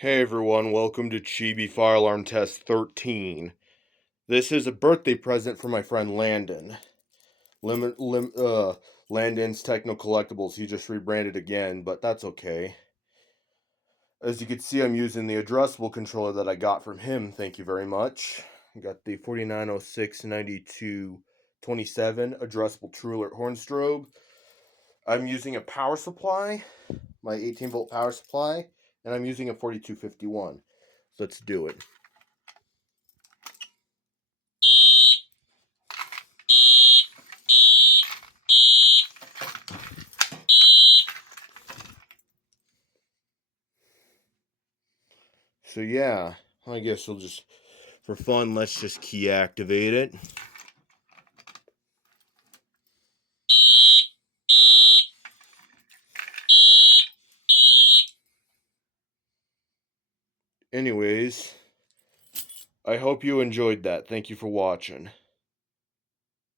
Hey everyone, welcome to Chibi Fire Alarm Test 13. This is a birthday present for my friend Landon. Landon's Techno Collectibles. He just rebranded again, but that's okay. As you can see, I'm using the addressable controller that I got from him. Thank you very much. I got the 49069227 addressable TrueAlert horn strobe. I'm using a power supply, my 18-volt power supply, and I'm using a 4251. Let's do it. So yeah, I guess we'll just, for fun, let's just key activate it. Anyways, I hope you enjoyed that. Thank you for watching.